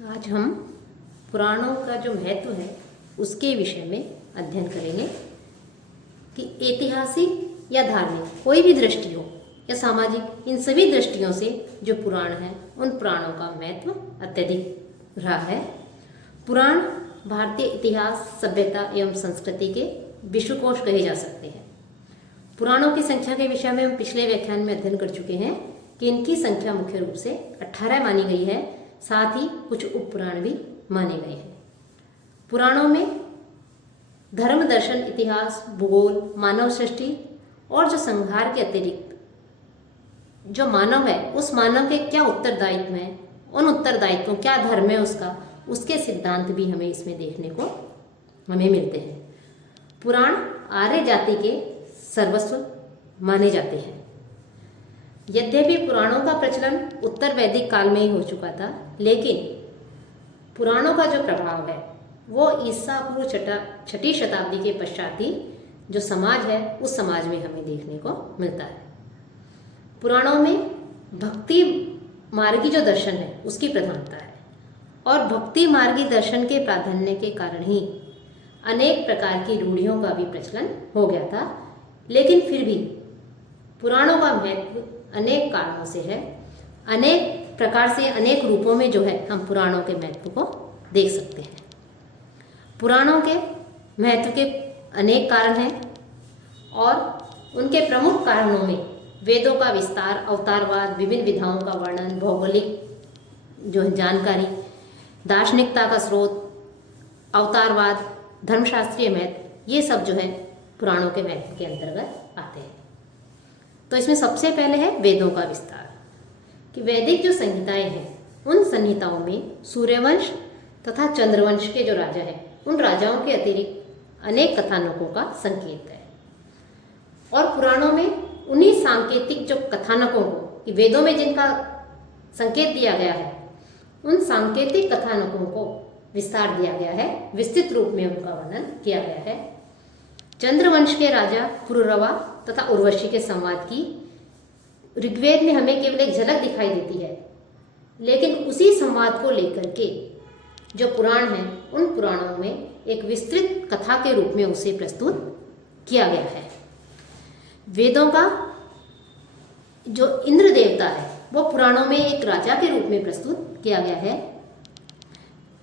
आज हम पुराणों का जो महत्व है उसके विषय में अध्ययन करेंगे कि ऐतिहासिक या धार्मिक कोई भी दृष्टि हो या सामाजिक, इन सभी दृष्टियों से जो पुराण हैं उन पुराणों का महत्व अत्यधिक रहा है। पुराण भारतीय इतिहास, सभ्यता एवं संस्कृति के विश्वकोश कहे जा सकते हैं। पुराणों की संख्या के विषय में हम पिछले व्याख्यान में अध्ययन कर चुके हैं कि इनकी संख्या मुख्य रूप से 18 मानी गई है, साथ ही कुछ उपपुराण भी माने गए हैं। पुराणों में धर्म, दर्शन, इतिहास, भूगोल, मानव सृष्टि और जो संहार के अतिरिक्त जो मानव है उस मानव के क्या उत्तरदायित्व हैं, उन उत्तरदायित्वों क्या धर्म है उसका, उसके सिद्धांत भी हमें इसमें देखने को हमें मिलते हैं। पुराण आर्य जाति के सर्वस्व माने जाते हैं। यद्यपि पुराणों का प्रचलन उत्तर वैदिक काल में ही हो चुका था, लेकिन पुराणों का जो प्रभाव है वो ईसा पूर्व छठी शताब्दी के पश्चात ही जो समाज है उस समाज में हमें देखने को मिलता है। पुराणों में भक्ति मार्गी जो दर्शन है उसकी प्रधानता है और भक्ति मार्गी दर्शन के प्राधान्य के कारण ही अनेक प्रकार की रूढ़ियों का भी प्रचलन हो गया था। लेकिन फिर भी पुराणों का महत्व अनेक कारणों से है, अनेक प्रकार से, अनेक रूपों में जो है हम पुराणों के महत्व को देख सकते हैं। पुराणों के महत्व के अनेक कारण हैं और उनके प्रमुख कारणों में वेदों का विस्तार, अवतारवाद, विभिन्न विधाओं का वर्णन, भौगोलिक जो जानकारी, दार्शनिकता का स्रोत, अवतारवाद, धर्मशास्त्रीय महत्व, ये सब जो है पुराणों के महत्व के अंतर्गत आते हैं। तो इसमें सबसे पहले है वेदों का विस्तार, कि वैदिक जो संहिताएं हैं उन संहिताओं में सूर्यवंश तथा चंद्रवंश के जो राजा हैं उन राजाओं के अतिरिक्त अनेक कथानकों का संकेत है। और पुराणों में उन्हीं सांकेतिक जो कथानकों को, कि वेदों में जिनका संकेत दिया गया है उन सांकेतिक कथानकों को विस्तार दिया गया है, विस्तृत रूप में उनका वर्णन किया गया है। चंद्रवंश के राजा पुरुरवा तथा उर्वशी के संवाद की ऋग्वेद में हमें केवल एक झलक दिखाई देती है, लेकिन उसी संवाद को लेकर के जो पुराण हैं उन पुराणों में एक विस्तृत कथा के रूप में उसे प्रस्तुत किया गया है। वेदों का जो इंद्र देवता है वो पुराणों में एक राजा के रूप में प्रस्तुत किया गया है।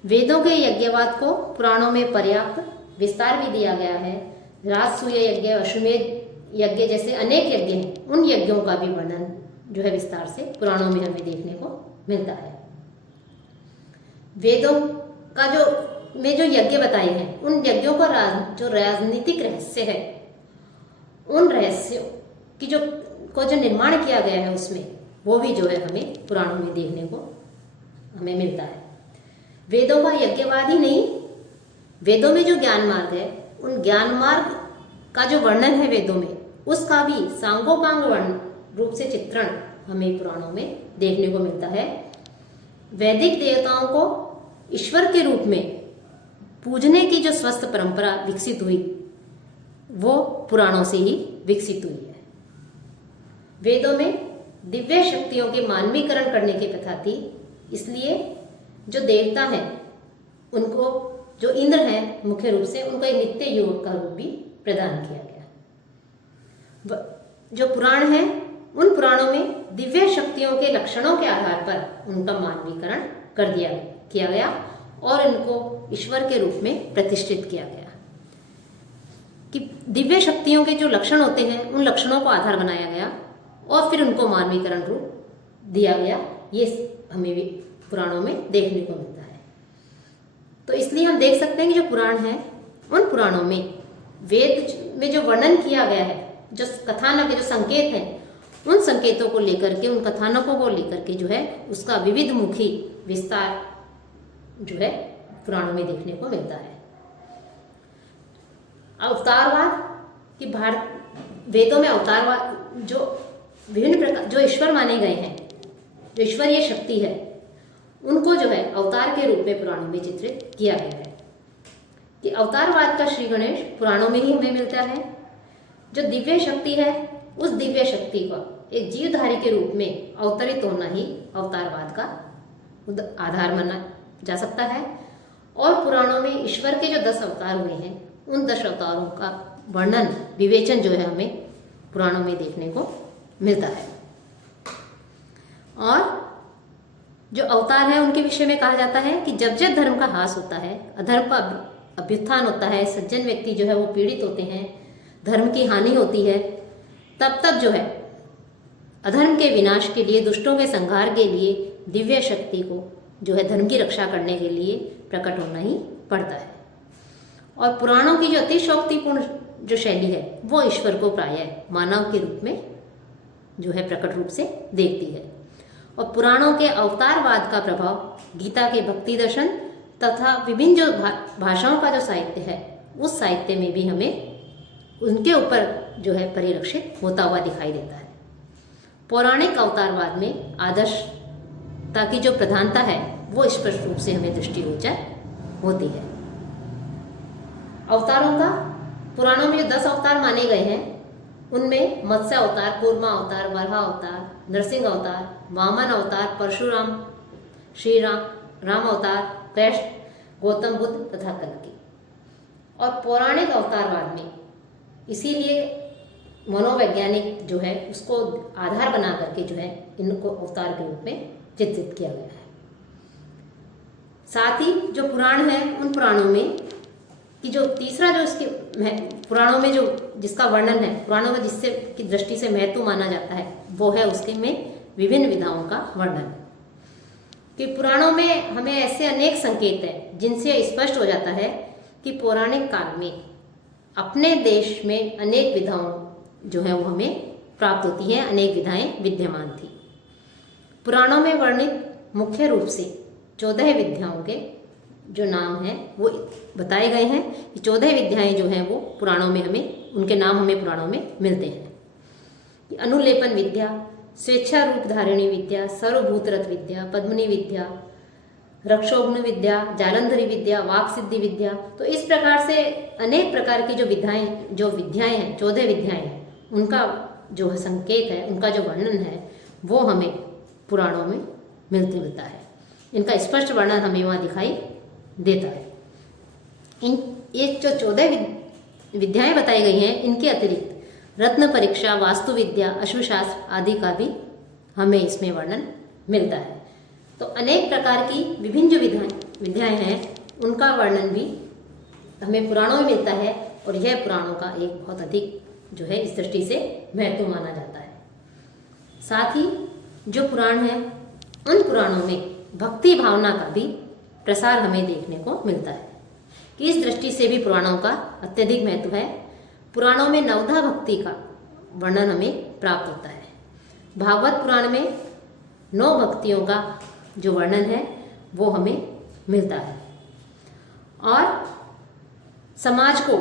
वेदों के यज्ञवाद को पुराणों में पर्याप्त विस्तार भी दिया गया है। राजसूय यज्ञ, अश्वमेध यज्ञ जैसे अनेक यज्ञ हैं, उन यज्ञों का भी वर्णन जो है विस्तार से पुराणों में हमें देखने को मिलता है। वेदों का जो यज्ञ बताए हैं उन यज्ञों का जो राजनीतिक रहस्य है, उन रहस्यों की जो निर्माण किया गया है उसमें वो भी जो है हमें पुराणों में देखने को हमें मिलता है। वेदों का यज्ञवाद ही नहीं, वेदों में जो ज्ञान मार्ग है उन ज्ञान मार्ग का जो वर्णन है वेदों में उसका भी सांगोपांग वर्ण रूप से चित्रण हमें पुराणों में देखने को मिलता है। वैदिक देवताओं को ईश्वर के रूप में पूजने की जो स्वस्थ परंपरा विकसित हुई वो पुराणों से ही विकसित हुई है। वेदों में दिव्य शक्तियों के मानवीकरण करने की प्रथा थी, इसलिए जो देवता हैं उनको, जो इंद्र हैं मुख्य रूप से, उनको एक नित्य युवक का रूप भी प्रदान किया गया। जो पुराण हैं उन पुराणों में दिव्य शक्तियों के लक्षणों के आधार पर उनका मानवीकरण किया गया और इनको ईश्वर के रूप में प्रतिष्ठित किया गया। कि दिव्य शक्तियों के जो लक्षण होते हैं उन लक्षणों को आधार बनाया गया और फिर उनको मानवीकरण रूप दिया गया। ये हमें भी पुराणों में देखने को मिलता है। तो इसलिए हम देख सकते हैं कि जो पुराण है उन पुराणों में वेद में जो वर्णन किया गया है, जो कथानक, जो संकेत हैं, उन संकेतों को लेकर के, उन कथानकों को लेकर के जो है उसका विविधमुखी विस्तार जो है पुराणों में देखने को मिलता है। अवतारवाद कि वेदों में अवतारवाद जो विभिन्न प्रकार जो ईश्वर माने गए हैं, जो ईश्वरीय शक्ति है, उनको जो है अवतार के रूप में पुराणों में चित्रित किया गया है। कि अवतारवाद का श्री गणेश पुराणों में ही हमें मिलता है। जो दिव्य शक्ति है उस दिव्य शक्ति का एक जीवधारी के रूप में अवतरित होना ही अवतारवाद का आधार जा सकता है। और पुराणों में ईश्वर के जो 10 अवतार हुए हैं, उन 10 अवतारों का वर्णन, विवेचन जो है हमें पुराणों में देखने को मिलता है। और जो अवतार है उनके विषय में कहा जाता है कि जब जब धर्म का ह्रास होता है, अधर्म का अभ्युत्थान होता है, सज्जन व्यक्ति जो है वो पीड़ित होते हैं, धर्म की हानि होती है, तब तब जो है अधर्म के विनाश के लिए, दुष्टों के संहार के लिए दिव्य शक्ति को जो है धर्म की रक्षा करने के लिए प्रकट होना ही पड़ता है। और पुराणों की जो अतिशयोक्तिपूर्ण जो शैली है वो ईश्वर को प्रायः मानव के रूप में जो है प्रकट रूप से देखती है। और पुराणों के अवतारवाद का प्रभाव गीता के भक्ति दर्शन तथा विभिन्न जो भाषाओं का जो साहित्य है, उस साहित्य में भी हमें उनके ऊपर जो है परिलक्षित होता हुआ दिखाई देता है। पौराणिक अवतारवाद में आदर्शता की जो प्रधानता है वो स्पष्ट रूप से हमें दृष्टिगोचर होती है। अवतारों का पुराणों में जो 10 अवतार माने गए हैं, उनमें मत्स्य अवतार, कूर्मा अवतार, वराह अवतार, नरसिंह अवतार, वामन अवतार, परशुराम, श्री राम अवतार, कृष्ण, गौतम बुद्ध तथा कल्कि। और पौराणिक अवतारवाद में इसीलिए मनोवैज्ञानिक जो है उसको आधार बना करके जो है इनको अवतार के रूप में चित्रित किया गया है। साथ ही जो पुराण है, उन पुराणों में कि जो तीसरा जो इसके पुराणों में जो जिसका वर्णन है, पुराणों में जिससे की दृष्टि से महत्व माना जाता है, वो है उसके में विभिन्न विधाओं का वर्णन। कि पुराणों में हमें ऐसे अनेक संकेत हैं जिनसे स्पष्ट हो जाता है कि पौराणिक काल में अपने देश में अनेक विधाओं जो है वो हमें प्राप्त होती हैं, अनेक विधाएं विद्यमान थी। पुराणों में वर्णित मुख्य रूप से 14 विद्याओं के जो नाम हैं वो बताए गए हैं कि 14 विद्याएं जो हैं वो पुराणों में हमें, उनके नाम हमें पुराणों में मिलते हैं। कि अनुलेपन विद्या, स्वेच्छा रूप धारिणी विद्या, सर्वभूतरथ विद्या, पद्मिनी विद्या, रक्षोघ्न विद्या, जालंधरी विद्या, वाक सिद्धि विद्या। तो इस प्रकार से अनेक प्रकार की जो विद्याएं हैं, 14 विद्याएं हैं, उनका जो संकेत है, उनका जो वर्णन है वो हमें पुराणों में मिलता है। इनका स्पष्ट वर्णन हमें वहाँ दिखाई देता है। ये जो 14 विद्याएं बताई गई हैं, इनके अतिरिक्त रत्न परीक्षा, वास्तु विद्या, अश्वशास्त्र आदि का भी हमें इसमें वर्णन मिलता है। तो अनेक प्रकार की विभिन्न जो विद्याएं हैं उनका वर्णन भी हमें पुराणों में मिलता है। और यह पुराणों का एक बहुत अधिक जो है इस दृष्टि से महत्व माना जाता है। साथ ही जो पुराण है, उन पुराणों में भक्ति भावना का भी प्रसार हमें देखने को मिलता है। कि इस दृष्टि से भी पुराणों का अत्यधिक महत्व है। पुराणों में नवधा भक्ति का वर्णन हमें प्राप्त होता है। भागवत पुराण में 9 भक्तियों का जो वर्णन है वो हमें मिलता है। और समाज को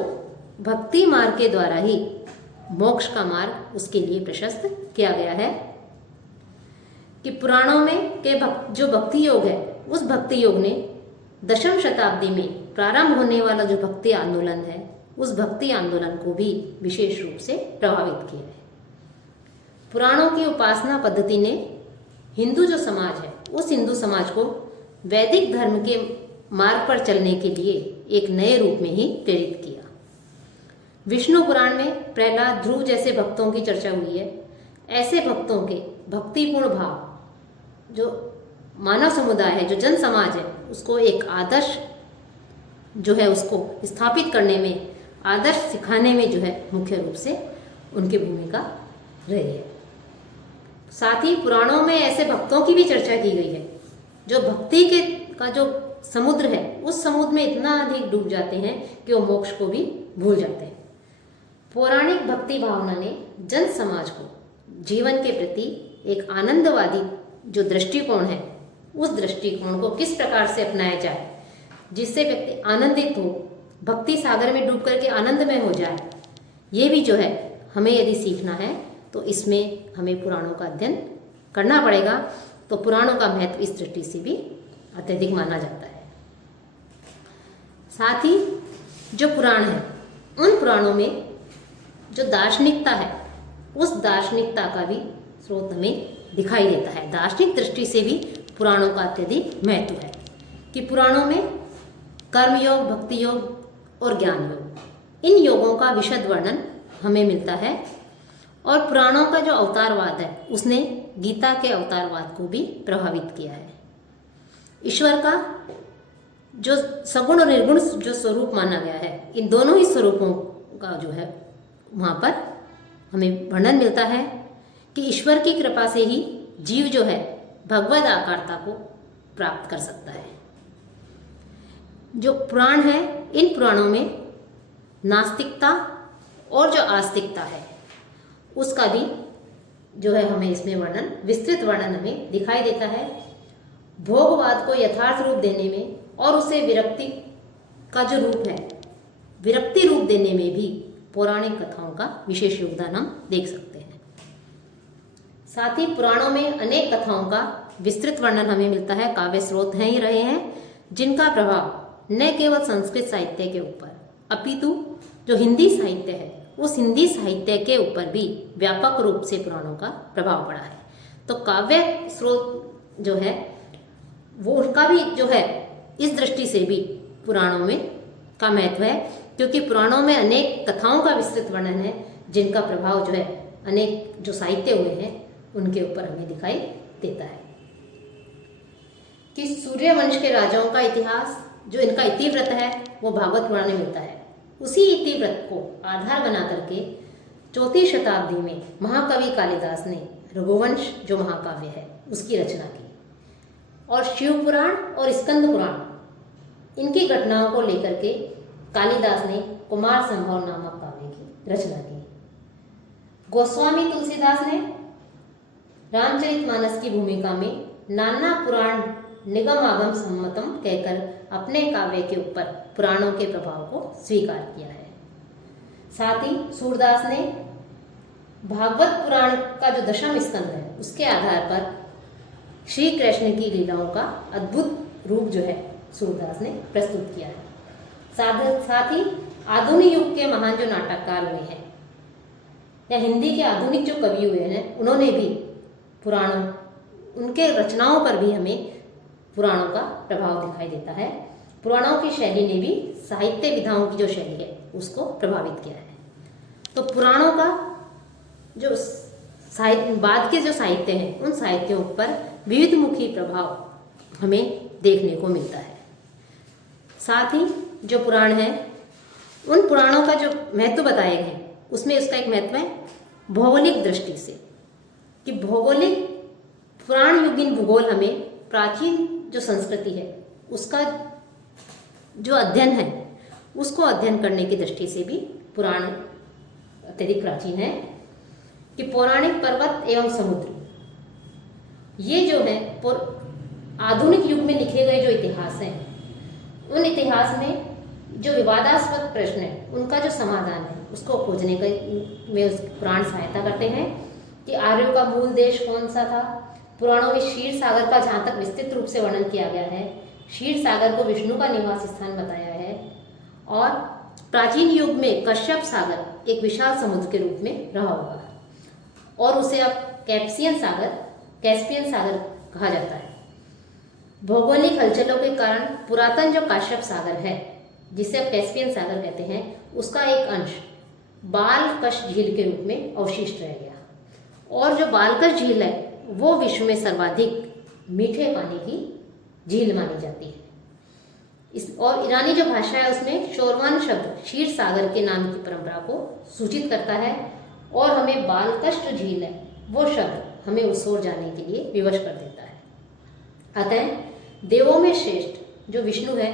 भक्ति मार्ग के द्वारा ही मोक्ष का मार्ग उसके लिए प्रशस्त किया गया है। कि पुराणों में के जो भक्ति योग है, उस भक्ति योग ने 10वीं शताब्दी में प्रारंभ होने वाला जो भक्ति आंदोलन है, उस भक्ति आंदोलन को भी विशेष रूप से प्रभावित किया है। पुराणों की उपासना पद्धति ने हिंदू जो समाज है, उस हिंदू समाज को वैदिक धर्म के मार्ग पर चलने के लिए एक नए रूप में ही प्रेरित किया। विष्णु पुराण में प्रहलाद, ध्रुव जैसे भक्तों की चर्चा हुई है। ऐसे भक्तों के भक्तिपूर्ण भाव जो मानव समुदाय है, जो जन समाज है, उसको एक आदर्श जो है उसको स्थापित करने में, आदर्श सिखाने में जो है मुख्य रूप से उनकी भूमिका रही है। साथ ही पुराणों में ऐसे भक्तों की भी चर्चा की गई है जो भक्ति का जो समुद्र है, उस समुद्र में इतना अधिक डूब जाते हैं कि वो मोक्ष को भी भूल जाते हैं। पौराणिक भक्ति भावना ने जन समाज को जीवन के प्रति एक आनंदवादी जो दृष्टिकोण है, उस दृष्टिकोण को किस प्रकार से अपनाया जाए जिससे व्यक्ति आनंदित हो, भक्ति सागर में डूब करके आनंद में हो जाए, ये भी जो है हमें यदि सीखना है तो इसमें हमें पुराणों का अध्ययन करना पड़ेगा। तो पुराणों का महत्व इस दृष्टि से भी अत्यधिक माना जाता है। साथ ही जो पुराण है, उन पुराणों में जो दार्शनिकता है, उस दार्शनिकता का भी स्रोत हमें दिखाई देता है। दार्शनिक दृष्टि से भी पुराणों का अत्यधिक महत्व है। कि पुराणों में कर्म योग, भक्ति योग और ज्ञान योग, इन योगों का विशद वर्णन हमें मिलता है। और पुराणों का जो अवतारवाद है उसने गीता के अवतारवाद को भी प्रभावित किया है। ईश्वर का जो सगुण और निर्गुण जो स्वरूप माना गया है, इन दोनों ही स्वरूपों का जो है वहाँ पर हमें वर्णन मिलता है कि ईश्वर की कृपा से ही जीव जो है भगवद आकारता को प्राप्त कर सकता है। जो पुराण है, इन पुराणों में नास्तिकता और जो आस्तिकता है उसका भी जो है हमें इसमें वर्णन, विस्तृत वर्णन हमें दिखाई देता है। भोगवाद को यथार्थ रूप देने में और उसे विरक्ति का जो रूप है, विरक्ति रूप देने में भी पौराणिक कथाओं का विशेष योगदान हम देख सकते हैं। साथ ही पुराणों में अनेक कथाओं का विस्तृत वर्णन हमें मिलता है। काव्य स्रोत हैं ही रहे हैं जिनका प्रभाव न केवल संस्कृत साहित्य के ऊपर अपितु जो हिंदी साहित्य है उस हिंदी साहित्य के ऊपर भी व्यापक रूप से पुराणों का प्रभाव पड़ा है। तो काव्य स्रोत जो है वो उनका भी जो है इस दृष्टि से भी पुराणों में का महत्व है, क्योंकि पुराणों में अनेक कथाओं का विस्तृत वर्णन है जिनका प्रभाव जो है अनेक जो साहित्य हुए हैं उनके ऊपर हमें दिखाई देता है। कि सूर्यवंश के राजाओं का इतिहास जो इनका इतिवृत्त है वो भागवत पुराण में मिलता है। उसी इतिवृत्त को आधार बना करके 4वीं शताब्दी में महाकवि कालिदास ने रघुवंश जो महाकाव्य है उसकी रचना की। और शिव पुराण और स्कंद पुराण इनकी घटनाओं को लेकर के कालिदास ने कुमार संभव नामक काव्य की रचना की। गोस्वामी तुलसीदास ने रामचरितमानस की भूमिका में नाना पुराण निगम आगम सम्मतम कहकर अपने काव्य के ऊपर पुराणों के प्रभाव को स्वीकार किया है। साथ ही सूरदास ने भागवत पुराण का जो दशम स्कंद है उसके आधार पर श्री कृष्ण की लीलाओं का अद्भुत रूप जो है सूरदास ने प्रस्तुत किया है। साथ ही आधुनिक युग के महान जो नाटककार हुए हैं या हिंदी के आधुनिक जो कवि हुए हैं उन्होंने भी पुराणों, उनके रचनाओं पर भी हमें पुराणों का प्रभाव दिखाई देता है। पुराणों की शैली ने भी साहित्य विधाओं की जो शैली है उसको प्रभावित किया है। तो पुराणों का जो बाद के जो साहित्य हैं उन साहित्यों पर विविधमुखी प्रभाव हमें देखने को मिलता है। साथ ही जो पुराण है उन पुराणों का जो महत्व बताए गए उसमें उसका एक महत्व है भौगोलिक दृष्टि से, कि भौगोलिक पुराण युगीन भूगोल हमें प्राचीन जो संस्कृति है उसका जो अध्ययन है उसको अध्ययन करने की दृष्टि से भी पुराण अत्यधिक प्राचीन है। कि पौराणिक पर्वत एवं समुद्र ये जो है आधुनिक युग में लिखे गए जो इतिहास हैं उन इतिहास में जो विवादास्पद प्रश्न है उनका जो समाधान है उसको खोजने में उस पुराण सहायता करते हैं। कि आर्यों का मूल देश कौन सा था। पुराणों में क्षीर सागर का जहाँ तक विस्तृत रूप से वर्णन किया गया है, क्षीर सागर को विष्णु का निवास स्थान बताया है। और प्राचीन युग में कश्यप सागर एक विशाल समुद्र के रूप में रहा होगा और उसे अब कैस्पियन सागर कहा जाता है। भौगोलिक हलचलों के कारण पुरातन जो काश्यप सागर है जिसे अब कैस्पियन सागर कहते हैं उसका एक अंश बालकश झील के रूप में अवशिष्ट रह गया। और जो बालकश झील है वो विश्व में सर्वाधिक मीठे पानी की झील मानी जाती है। और ईरानी जो भाषा है उसमें शोरवान शब्द क्षीर सागर के नाम की परंपरा को सूचित करता है और हमें बालकश जो झील है वो शब्द हमें उस ओर जाने के लिए विवश कर देता है। अतः देवों में श्रेष्ठ जो विष्णु है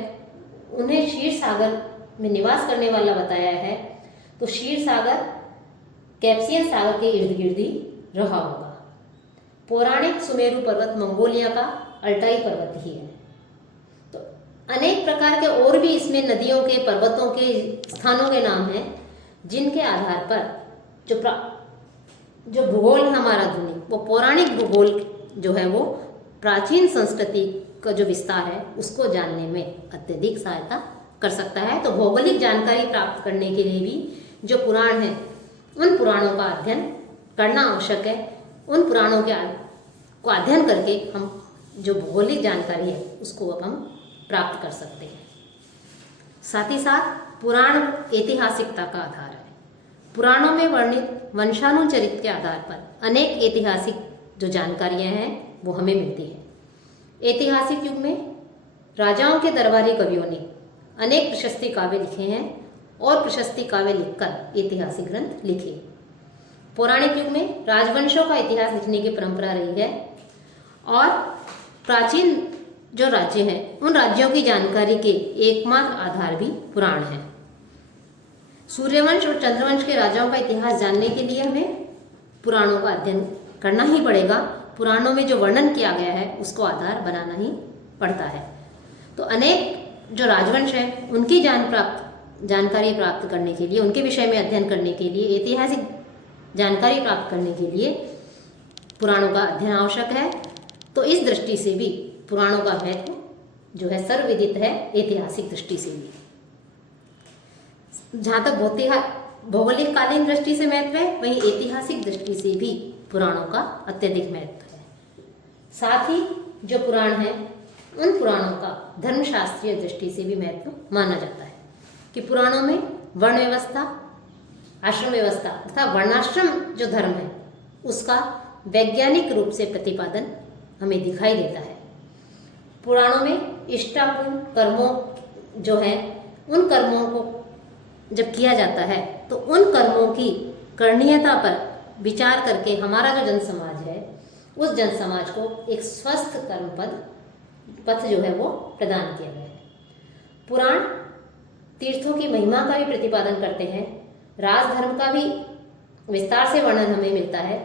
उन्हें क्षीर सागर में निवास करने वाला बताया है। तो क्षीर सागर कैस्पियन सागर के इर्द गिर्द ही रहा होगा। पौराणिक सुमेरु पर्वत मंगोलिया का अल्टाई पर्वत ही है। तो अनेक प्रकार के और भी इसमें नदियों के, पर्वतों के, स्थानों के नाम हैं जिनके आधार पर जो भूगोल है हमारा आधुनिक वो पौराणिक भूगोल जो है वो प्राचीन संस्कृति का जो विस्तार है उसको जानने में अत्यधिक सहायता कर सकता है। तो भौगोलिक जानकारी प्राप्त करने के लिए भी जो पुराण है उन पुराणों का अध्ययन करना आवश्यक है। उन पुराणों को अध्ययन करके हम जो भौगोलिक जानकारी है उसको अब हम प्राप्त कर सकते हैं। साथ ही साथ पुराण ऐतिहासिकता का आधार है। पुराणों में वर्णित वंशानुचरित के आधार पर अनेक ऐतिहासिक जो जानकारियां हैं वो हमें मिलती है। ऐतिहासिक युग में राजाओं के दरबारी कवियों ने अनेक प्रशस्ति काव्य लिखे हैं और प्रशस्ति काव्य लिखकर ऐतिहासिक ग्रंथ लिखे। पौराणिक युग में राजवंशों का इतिहास लिखने की परंपरा रही है और प्राचीन जो राज्य हैं उन राज्यों की जानकारी के एकमात्र आधार भी पुराण है। सूर्यवंश और चंद्रवंश के राजाओं का इतिहास जानने के लिए हमें पुराणों का अध्ययन करना ही पड़ेगा। पुराणों में जो वर्णन किया गया है उसको आधार बनाना ही पड़ता है। तो अनेक जो राजवंश हैं उनकी जानकारी प्राप्त करने के लिए, उनके विषय में अध्ययन करने के लिए, ऐतिहासिक जानकारी प्राप्त करने के लिए पुराणों का अध्ययन आवश्यक है। तो इस दृष्टि से भी पुराणों का महत्व जो है सर्वविदित है, ऐतिहासिक दृष्टि से भी। जहाँ तक भौगोलिक कालीन दृष्टि से महत्व है, वहीं ऐतिहासिक दृष्टि से भी पुराणों का अत्यधिक महत्व है। साथ ही जो पुराण है उन पुराणों का धर्मशास्त्रीय दृष्टि से भी महत्व माना जाता है कि पुराणों में वर्ण व्यवस्था, आश्रम व्यवस्था तथा वर्णाश्रम जो धर्म है उसका वैज्ञानिक रूप से प्रतिपादन हमें दिखाई देता है। पुराणों में इष्टापूर्ण कर्मों जो है उन कर्मों को जब किया जाता है तो उन कर्मों की करणीयता पर विचार करके हमारा जो जन समाज है उस जन समाज को एक स्वस्थ कर्म पथ जो है वो प्रदान किया गया है। पुराण तीर्थों की महिमा का भी प्रतिपादन करते हैं, राजधर्म का भी विस्तार से वर्णन हमें मिलता है।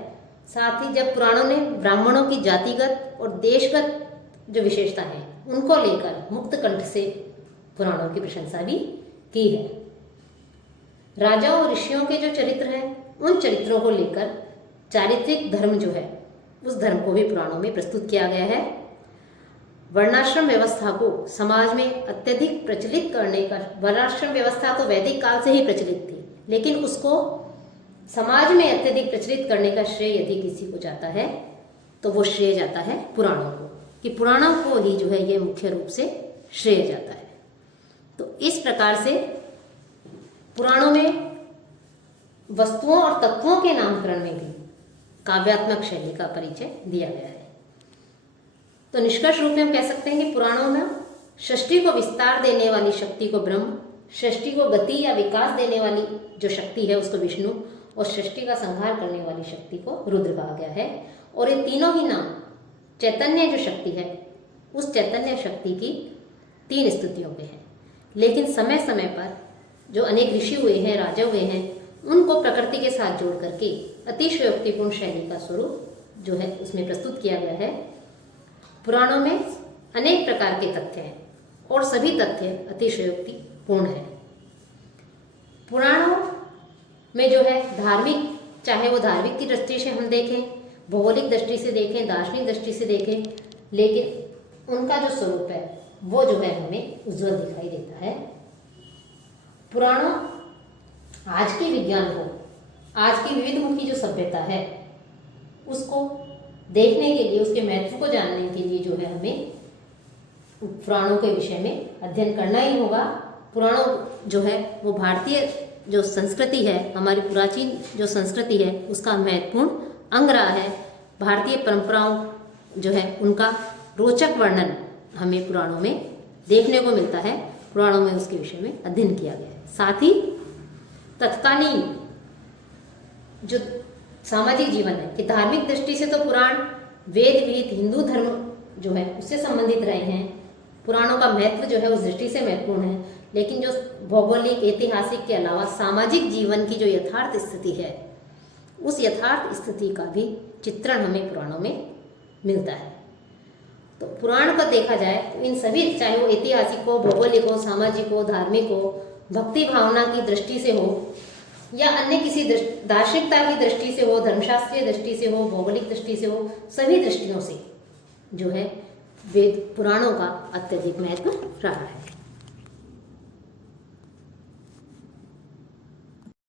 साथ ही जब पुराणों ने ब्राह्मणों की जातिगत और देशगत जो विशेषता है उनको लेकर मुक्त कंठ से पुराणों की प्रशंसा भी की है। राजाओं और ऋषियों के जो चरित्र हैं उन चरित्रों को लेकर चारित्रिक धर्म जो है उस धर्म को भी पुराणों में प्रस्तुत किया गया है। वर्णाश्रम व्यवस्था को समाज में अत्यधिक प्रचलित करने का, वर्णाश्रम व्यवस्था तो वैदिक काल से ही प्रचलित थी, लेकिन उसको समाज में अत्यधिक प्रचलित करने का श्रेय यदि किसी को जाता है तो वो श्रेय जाता है पुराणों को, कि पुराणों को ही जो है ये मुख्य रूप से श्रेय जाता है। तो इस प्रकार से पुराणों में वस्तुओं और तत्वों के नामकरण में भी काव्यात्मक शैली का परिचय दिया गया है। तो निष्कर्ष रूप में हम कह सकते हैं कि पुराणों में सृष्टि को विस्तार देने वाली शक्ति को ब्रह्म, सृष्टि को गति या विकास देने वाली जो शक्ति है उसको विष्णु और सृष्टि का संहार करने वाली शक्ति को रुद्र कहा गया है। और ये तीनों ही नाम चैतन्य जो शक्ति है उस चैतन्य शक्ति की 3 स्तुतियों पे है। लेकिन समय समय पर जो अनेक ऋषि हुए हैं, राजा हुए हैं, उनको प्रकृति के साथ जोड़ करके अतिशयोक्तिपूर्ण शैली का स्वरूप जो है उसमें प्रस्तुत किया गया है। पुराणों में अनेक प्रकार के तथ्य हैं और सभी तथ्य अतिशयोक्तिपूर्ण हैं। पुराणों में जो है धार्मिक, चाहे वो धार्मिक की दृष्टि से हम देखें, भौगोलिक दृष्टि से देखें, दार्शनिक दृष्टि से देखें, लेकिन उनका जो स्वरूप है वो जो है हमें उज्ज्वल दिखाई देता है। पुराणों आज के विज्ञान को, आज की विविधमुखी जो सभ्यता है उसको देखने के लिए, उसके महत्व को जानने के लिए जो है हमें पुराणों के विषय में अध्ययन करना ही होगा। पुराणों जो है वो भारतीय जो संस्कृति है, हमारी प्राचीन जो संस्कृति है उसका महत्वपूर्ण अंग रहा है। भारतीय परंपराओं जो है उनका रोचक वर्णन हमें पुराणों में देखने को मिलता है। पुराणों में उसके विषय में अध्ययन किया गया है। साथ ही तत्कालीन जो सामाजिक जीवन है कि धार्मिक दृष्टि से तो पुराण वेद विहित हिंदू धर्म जो है उससे संबंधित रहे हैं। पुराणों का महत्व जो है उस दृष्टि से महत्वपूर्ण है, लेकिन जो भौगोलिक, ऐतिहासिक के अलावा सामाजिक जीवन की जो यथार्थ स्थिति है उस यथार्थ स्थिति का भी चित्रण हमें पुराणों में मिलता है। तो पुराण को देखा जाए तो इन सभी, चाहे वो ऐतिहासिक हो, भौगोलिक हो, सामाजिक हो, धार्मिक हो, भक्ति भावना की दृष्टि से हो या अन्य किसी दार्शनिकता की दृष्टि से हो, धर्मशास्त्रीय दृष्टि से हो, भौगोलिक दृष्टि से हो, सभी दृष्टियों से जो है वेद पुराणों का अत्यधिक महत्व रहा है।